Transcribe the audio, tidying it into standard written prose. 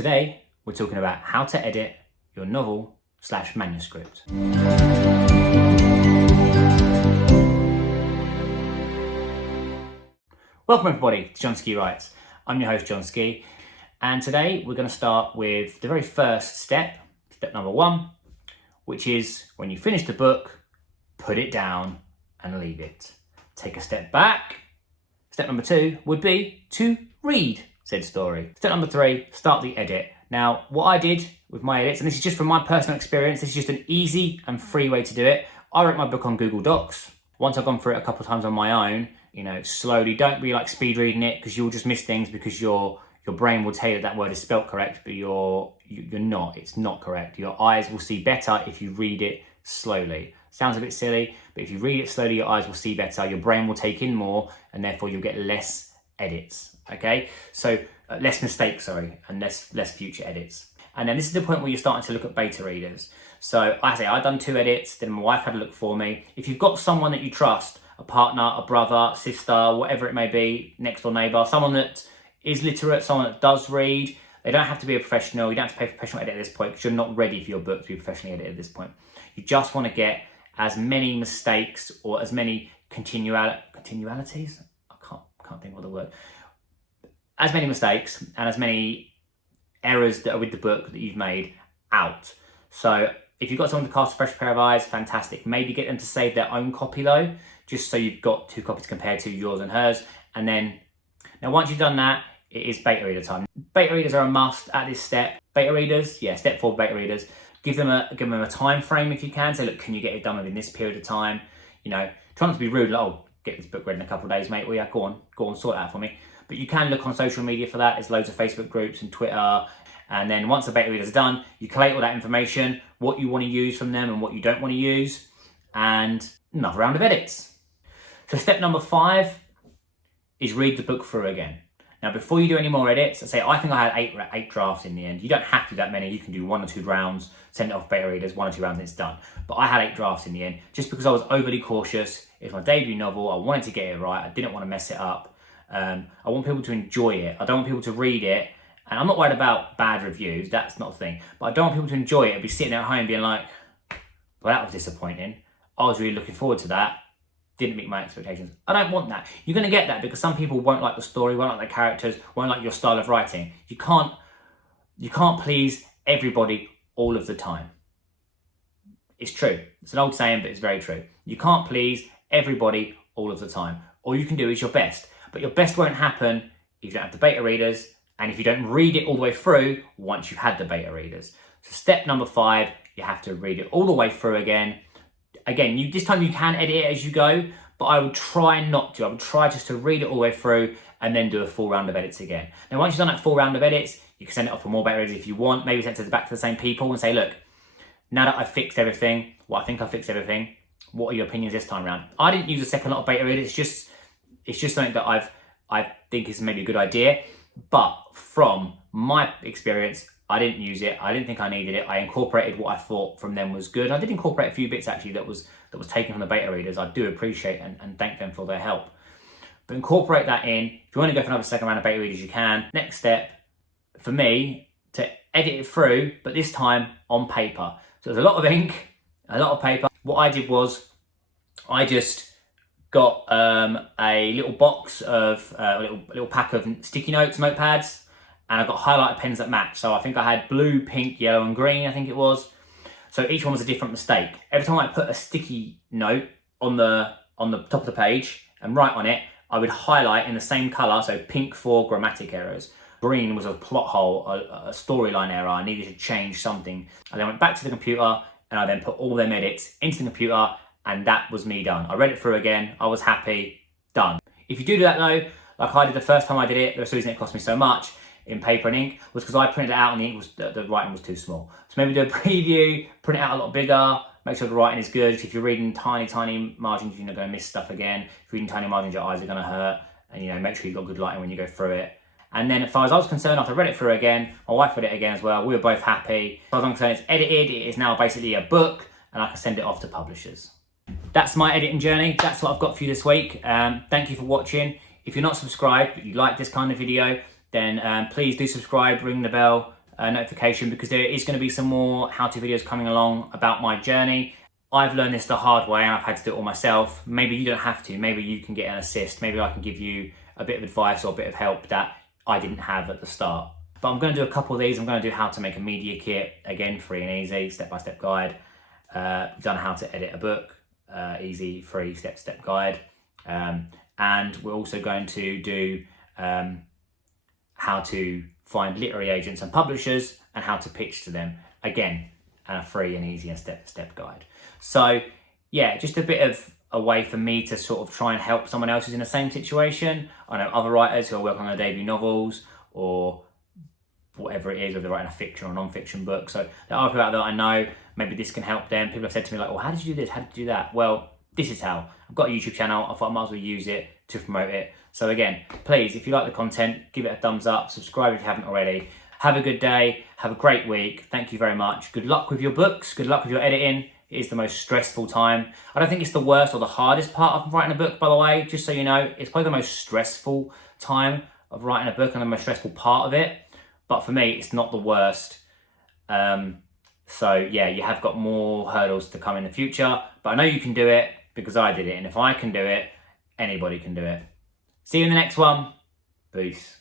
Today, we're talking about how to edit your novel/manuscript. Welcome everybody to John Ski Writes. I'm your host, John Ski, and today we're going to start with the very first step, step number 1, which is when you finish the book, put it down and leave it. Take a step back. Step number 2 would be to read said story. Step number 3, start the edit. Now, what I did with my edits, and this is just from my personal experience, this is just an easy and free way to do it. I wrote my book on Google Docs. Once I've gone through it a couple of times on my own, slowly, don't be like speed reading it because you'll just miss things because your brain will tell you that word is spelt correct, but you're not. It's not correct. Your eyes will see better if you read it slowly. Sounds a bit silly, but if you read it slowly, your eyes will see better, your brain will take in more, and therefore you'll get less edits, okay? So less mistakes, and less future edits. And then this is the point where you're starting to look at beta readers. So I've done 2 edits, then my wife had a look for me. If you've got someone that you trust, a partner, a brother, sister, whatever it may be, next door neighbor, someone that is literate, someone that does read, they don't have to be a professional, you don't have to pay for a professional edit at this point because you're not ready for your book to be professionally edited at this point. You just want to get as many mistakes or as many continualities, I can't think of the word, as many mistakes and as many errors that are with the book that you've made out. So if you've got someone to cast a fresh pair of eyes, fantastic. Maybe get them to save their own copy though, just so you've got 2 copies compared to yours and hers. And then, now once you've done that, it is beta reader time. Beta readers are a must at this step. Beta readers, step 4 beta readers. Give them a time frame if you can. Say, look, can you get it done within this period of time? Try not to be rude, like, get this book read in a couple of days, mate. Well, yeah, go on, sort it out for me. But you can look on social media for that. There's loads of Facebook groups and Twitter. And then once the beta reader's done, you collate all that information, what you want to use from them and what you don't want to use, and another round of edits. So step number 5 is read the book through again. Now, before you do any more edits, I think I had 8 drafts in the end. You don't have to do that many. You can do 1 or 2 rounds, send it off beta readers, 1 or 2 rounds, and it's done. But I had 8 drafts in the end, just because I was overly cautious. It's my debut novel. I wanted to get it right. I didn't want to mess it up. I want people to enjoy it. I don't want people to read it. And I'm not worried about bad reviews. That's not a thing. But I don't want people to enjoy it and be sitting at home being like, well, that was disappointing. I was really looking forward to that. Didn't meet my expectations. I don't want that. You're going to get that because some people won't like the story, won't like the characters, won't like your style of writing. You can't please everybody all of the time. It's true. It's an old saying, but it's very true. You can't please everybody all of the time. All you can do is your best. But your best won't happen if you don't have the beta readers and if you don't read it all the way through once you've had the beta readers. So step number 5, you have to read it all the way through again. Again, this time you can edit it as you go, but I would try not to. I would try just to read it all the way through and then do a full round of edits again. Now, once you've done that full round of edits, you can send it off for more beta edits if you want. Maybe send it back to the same people and say, look, now that I've fixed everything, I think I fixed everything, what are your opinions this time around? I didn't use a second lot of beta edits. It's just something that I think is maybe a good idea. But from my experience, I didn't use it. I didn't think I needed it. I incorporated what I thought from them was good. I did incorporate a few bits actually that was taken from the beta readers. I do appreciate and thank them for their help. But incorporate that in. If you want to go for another second round of beta readers, you can. Next step for me, to edit it through, but this time on paper. So there's a lot of ink, a lot of paper. What I did was I just got a little box of a little pack of sticky notes, notepads, and I got highlighter pens that match. So I think I had blue, pink, yellow, and green, I think it was. So each one was a different mistake. Every time I put a sticky note on the top of the page and write on it, I would highlight in the same color, so pink for grammatic errors. Green was a plot hole, a storyline error. I needed to change something. I then went back to the computer and I then put all them edits into the computer, and that was me done. I read it through again. I was happy, done. If you do that though, like I did the first time I did it, the reason it cost me so much in paper and ink was because I printed it out and the writing was too small. So maybe do a preview, print it out a lot bigger, make sure the writing is good. If you're reading tiny margins, you're not going to miss stuff again. If you're reading tiny margins, your eyes are going to hurt. And make sure you've got good lighting when you go through it. And then as far as I was concerned, after I read it through again, my wife read it again as well. We were both happy. As far as I'm concerned, it's edited. It is now basically a book and I can send it off to publishers. That's my editing journey. That's what I've got for you this week. Thank you for watching. If you're not subscribed, but you like this kind of video, then please do subscribe, ring the bell, notification, because there is going to be some more how-to videos coming along about my journey. I've learned this the hard way and I've had to do it all myself. Maybe you don't have to. Maybe you can get an assist. Maybe I can give you a bit of advice or a bit of help that I didn't have at the start. But I'm going to do a couple of these. I'm going to do how to make a media kit, again, free and easy, step-by-step guide. We've done how to edit a book, easy, free, step-to-step guide. And we're also going to do how to find literary agents and publishers and how to pitch to them, again, a free and easy and step-to-step guide. So yeah, just a bit of a way for me to sort of try and help someone else who's in the same situation. I know other writers who are working on their debut novels or whatever it is, whether they're writing a fiction or a non-fiction book. So there are people out there that I know, maybe this can help them. People have said to me like, well, how did you do this? How did you do that? Well, this is how. I've got a YouTube channel. I thought I might as well use it to promote it. So again, please, if you like the content, give it a thumbs up, subscribe if you haven't already. Have a good day. Have a great week. Thank you very much. Good luck with your books. Good luck with your editing. It is the most stressful time. I don't think it's the worst or the hardest part of writing a book, by the way, just so you know. It's probably the most stressful time of writing a book and the most stressful part of it. But for me, it's not the worst. So yeah, you have got more hurdles to come in the future, but I know you can do it because I did it. And if I can do it, anybody can do it. See you in the next one. Peace.